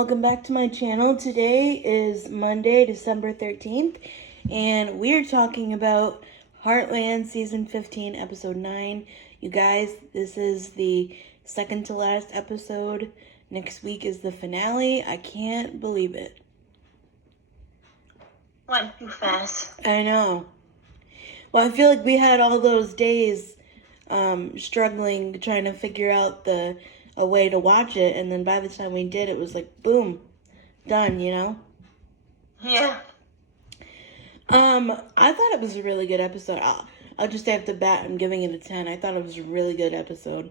welcome back to my channel. Today is Monday, December 13th, and we're talking about Heartland Season 15, Episode 9. You guys, this is the second to last episode. Next week is the finale. I can't believe it. Went too fast. I know. Well, I feel like we had all those days struggling, trying to figure out a way to watch it, and then by the time we did, it was like, boom, done, you know? Yeah. I thought it was a really good episode. I'll just say off the bat, I'm giving it a 10. I thought it was a really good episode.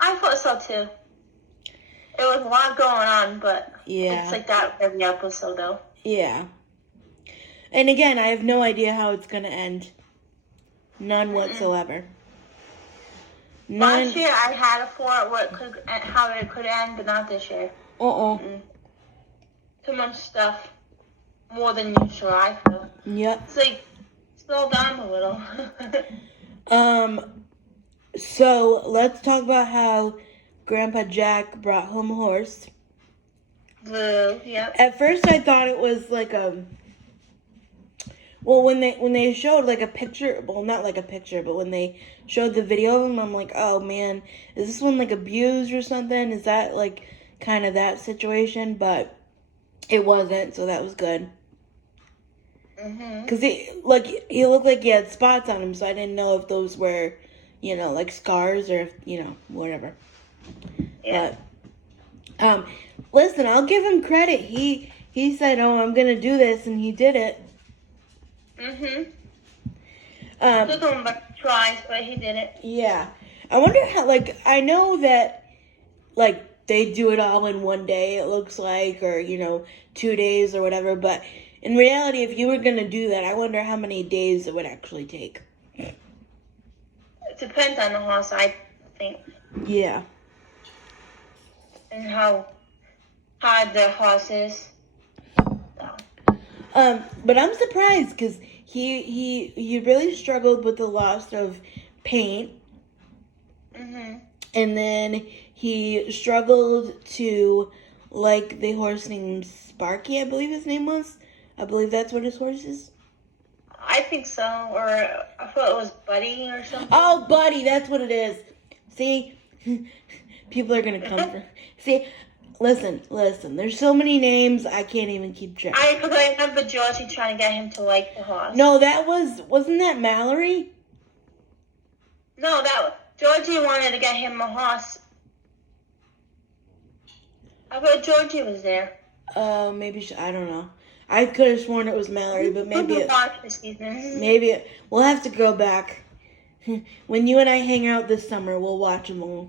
I thought so too. It was a lot going on, but yeah, it's like that every episode though. Yeah. And again, I have no idea how it's going to end. None whatsoever. Last year I had a thought how it could end, but not this year. Too much stuff. More than usual, I feel. Yep. It's like, slow down a little. So, let's talk about how Grandpa Jack brought home a horse. Blue, yep. At first I thought it was like well, when they showed like a picture, well, not like a picture, but when they showed the video of him, I'm like, oh man, is this one like abused or something? Is that like kind of that situation? But it wasn't, so that was good. Because he looked like he had spots on him, so I didn't know if those were, like scars or, whatever. Yeah. But, listen, I'll give him credit. He said, oh, I'm going to do this, and he did it. Took him back twice, but he did it. Yeah. I wonder how, I know that, they do it all in one day, it looks like, or, 2 days or whatever, but in reality, if you were going to do that, I wonder how many days it would actually take. It depends on the horse, I think. Yeah. And how hard the horse is. But I'm surprised because he really struggled with the loss of paint. And then he struggled to like the horse named Sparky, I believe his name was. I believe that's what his horse is. I think so, or I thought it was Buddy or something. Oh, Buddy, that's what it is. See, people are gonna come for. See, listen. There's so many names I can't even keep track. I remember Georgie trying to get him to like the horse. No, wasn't that Mallory? No, Georgie wanted to get him a horse. I thought Georgie was there. Maybe I don't know. I could have sworn it was Mallory, but maybe we'll have to go back. When you and I hang out this summer, we'll watch them all.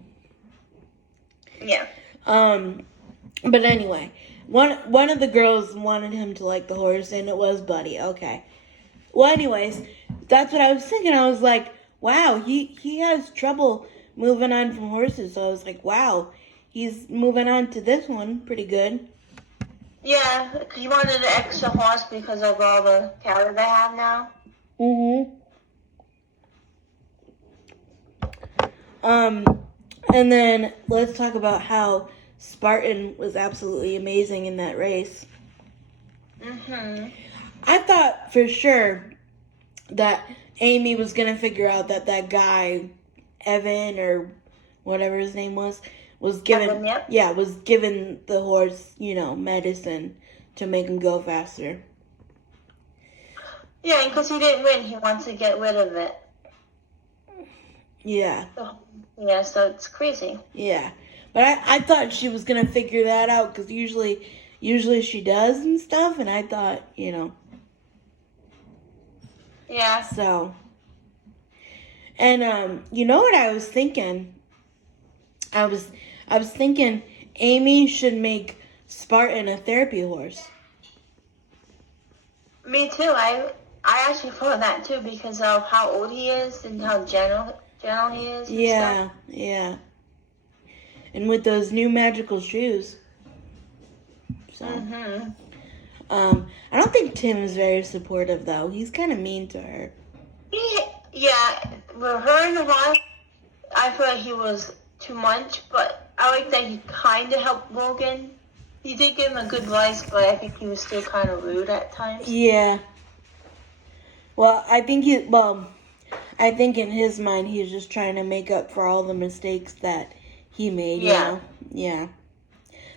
Yeah. But anyway, one of the girls wanted him to like the horse, and it was Buddy. Okay. Well, anyways, that's what I was thinking. I was like, wow, he has trouble moving on from horses. So I was like, wow, he's moving on to this one pretty good. Yeah, he wanted an extra horse because of all the cattle they have now. And then let's talk about how Spartan was absolutely amazing in that race. I thought for sure that Amy was going to figure out that guy, Evan, or whatever his name was given, Evan, yep. Yeah, was given the horse, medicine to make him go faster. Yeah, because he didn't win, he wants to get rid of it. Yeah. So it's crazy. Yeah. But I thought she was going to figure that out, because usually she does and stuff, and I thought, Yeah. So. And, you know what I was thinking? I was thinking Amy should make Spartan a therapy horse. Me too. I actually thought that too because of how old he is and how gentle he is. Yeah, yeah. And with those new magical shoes. So. I don't think Tim is very supportive though. He's kind of mean to her. Yeah, with her and the wife, I feel like he was too much, but I like that he kind of helped Logan. He did give him a good advice, but I think he was still kind of rude at times. Yeah. Well, I think I think in his mind he's just trying to make up for all the mistakes that he made. Yeah. You know? Yeah.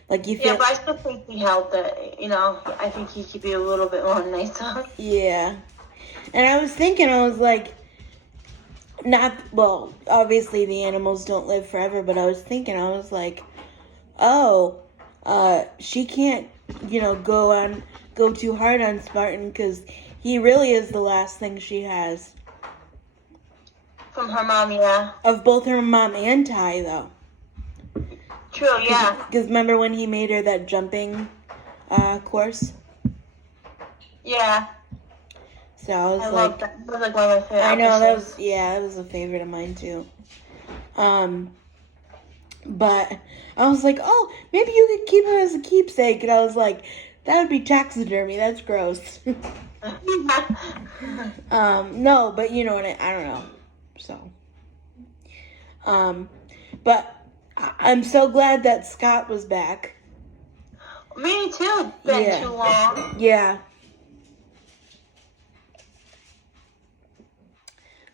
Like you feel. Yeah, but I still think he helped it. You know, I think he could be a little bit more nicer. Yeah. And I was thinking, I was like, obviously the animals don't live forever, but I was thinking, I was like, oh, she can't, go too hard on Spartan because he really is the last thing she has. From her mom, yeah. Of both her mom and Ty, though. True, yeah. Because remember when he made her that jumping course? Yeah. So I was love that. That was like one of my favorite I know, episodes. that was a favorite of mine too. But I was like, oh, maybe you could keep him as a keepsake. And I was like, that would be taxidermy. That's gross. No, but you know what, I don't know. So, but I'm so glad that Scott was back. Me too. It's been too long. Yeah.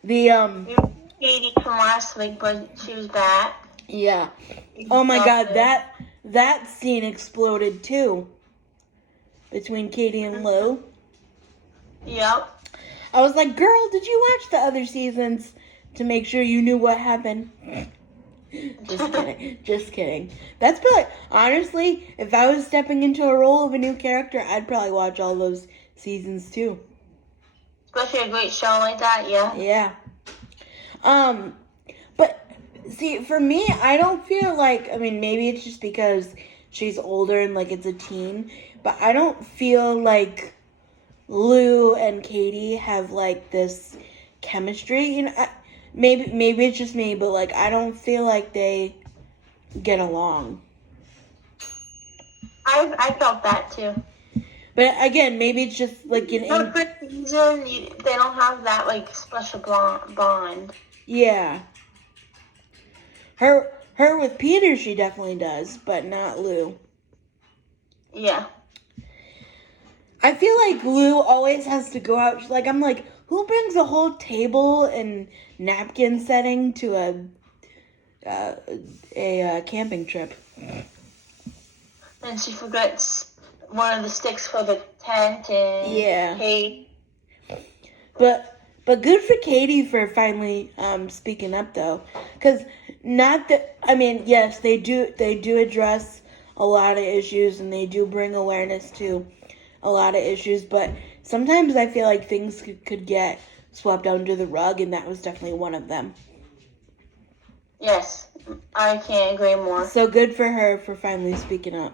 Katie from last week, but she was back. Yeah. Oh my God, that scene exploded too. Between Katie and Lou. Yep. I was like, girl, did you watch the other seasons to make sure you knew what happened? Just kidding. Just kidding. That's probably, honestly, if I was stepping into a role of a new character, I'd probably watch all those seasons too. Especially a great show like that, yeah. Yeah. But see, for me, I don't feel like, I mean, maybe it's just because she's older and like it's a teen, but I don't feel like Lou and Katie have like this chemistry. You know, maybe it's just me, but like I don't feel like they get along. I felt that too. But again, maybe it's just like For good reason, they don't have that like special bond. Yeah. Her with Peter, she definitely does, but not Lou. Yeah. I feel like Lou always has to go out. Like I'm like, who brings a whole table and napkin setting to a camping trip? And she forgets one of the sticks for the tent and Kate. But good for Katie for finally speaking up though, because not that I mean yes they do address a lot of issues and they do bring awareness to a lot of issues, but sometimes I feel like things could get swept under the rug, and that was definitely one of them. Yes, I can't agree more. So good for her for finally speaking up.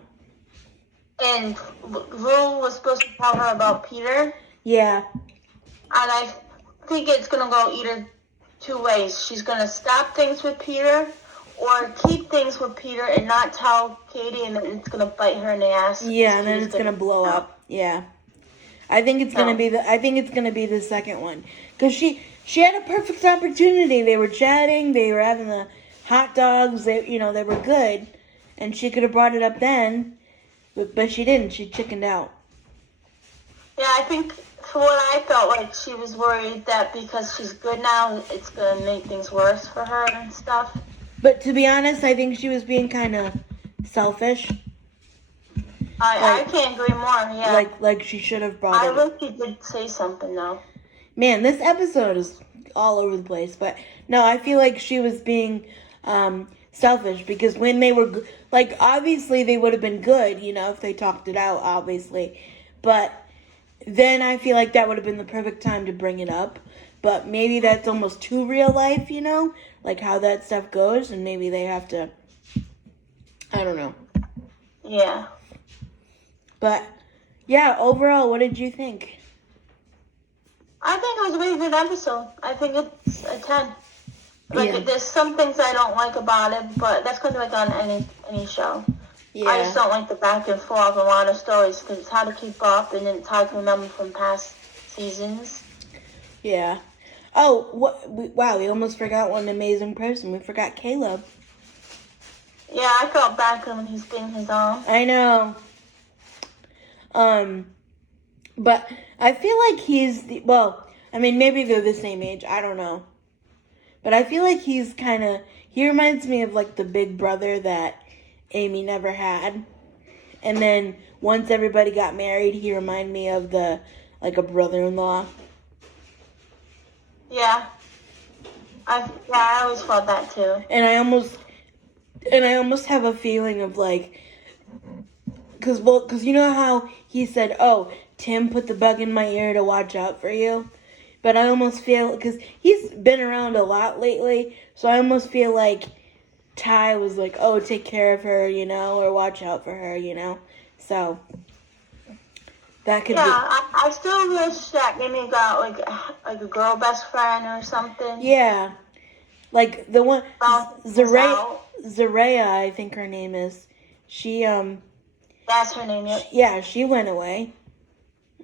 And Lou was supposed to tell her about Peter. Yeah. And I think it's going to go either two ways. She's going to stop things with Peter or keep things with Peter and not tell Katie, and then it's going to bite her in the ass. Yeah, and then it's going to blow up. Yeah. I think it's going to be the second one. Cuz she had a perfect opportunity. They were chatting, they were having the hot dogs, they were good, and she could have brought it up then, but she didn't. She chickened out. Yeah, I think for what I felt like she was worried that because she's good now, it's going to make things worse for her and stuff. But to be honest, I think she was being kind of selfish. I can't agree more, yeah. Like she should have brought it up. I wish she did say something, though. Man, this episode is all over the place. But no, I feel like she was being selfish because when they were, like, obviously they would have been good, if they talked it out, obviously. But then I feel like that would have been the perfect time to bring it up. But maybe that's almost too real life, like how that stuff goes. And maybe they have to, I don't know. Yeah. But, yeah, overall, what did you think? I think it was a really good episode. I think it's a 10. There's some things I don't like about it, but that's going to be like on any show. Yeah. I just don't like the back and forth of a lot of stories because it's hard to keep up and then it's hard to remember from past seasons. Yeah. Oh, wow, we almost forgot one amazing person. We forgot Caleb. Yeah, I felt bad when he's being his own. I know. But I feel like he's maybe they're the same age. I don't know. But I feel like he reminds me of like the big brother that Amy never had. And then once everybody got married, he reminded me of a brother-in-law. Yeah. I always felt that too. And I almost have a feeling of like, cause you know how he said, "Oh, Tim put the bug in my ear to watch out for you," but I almost feel, cause he's been around a lot lately, so I almost feel like Ty was like, "Oh, take care of her, or watch out for her, So that could be. I still wish that Amy got like a girl best friend or something. Yeah, like the one Zareya, I think her name is. She That's her name. Yeah, she went away.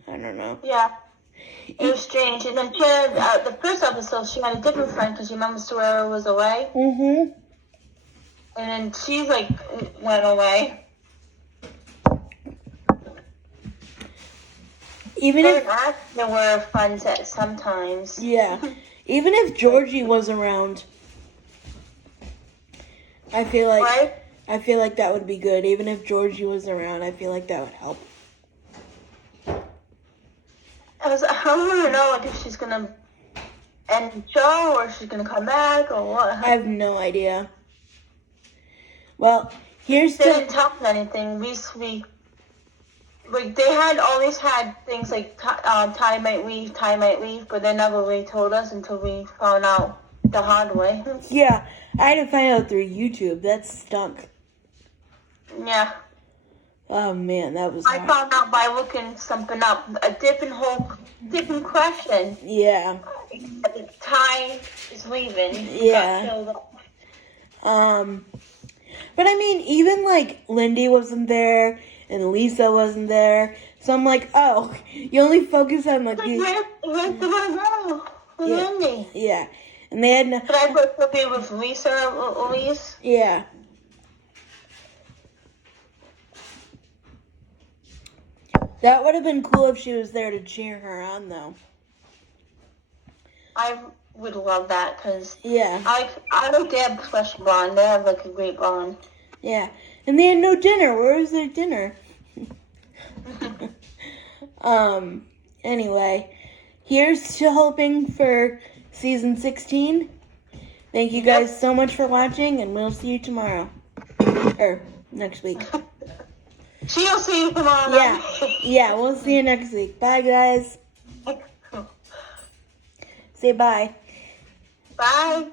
I don't know. Yeah. It was strange. And then she had, the first episode, she had a different friend because you remember Sarah was away. Mm-hmm. And then she went away. Even if they were friends at sometimes. Yeah. Even if Georgie was around, I feel like that would be good. Even if Georgie was around, I feel like that would help. I don't really know if she's gonna end the show or if she's gonna come back or what. I have no idea. Well, they didn't tell us anything. They had always had things like Ty might leave, but they never really told us until we found out the hard way. Yeah, I had to find out through YouTube. That stunk. Yeah. Oh man, that was hard. I found out by looking something up, a different question. Yeah. Ty is leaving. Yeah. But I mean, even like Lindy wasn't there and Lisa wasn't there, so I'm like, oh, you only focus on like these. Where's the girl? Lindy? Yeah, and they had no. But I thought to be with Lisa or Elise. Yeah. That would have been cool if she was there to cheer her on, though. I would love that because yeah, I like they have a special bond. They have like a great bond. Yeah, and they had no dinner. Where was their dinner? Anyway, here's to hoping for season 16. Thank you guys so much for watching, and we'll see you tomorrow or next week. She'll see you tomorrow. Yeah, we'll see you next week. Bye, guys. Say bye. Bye.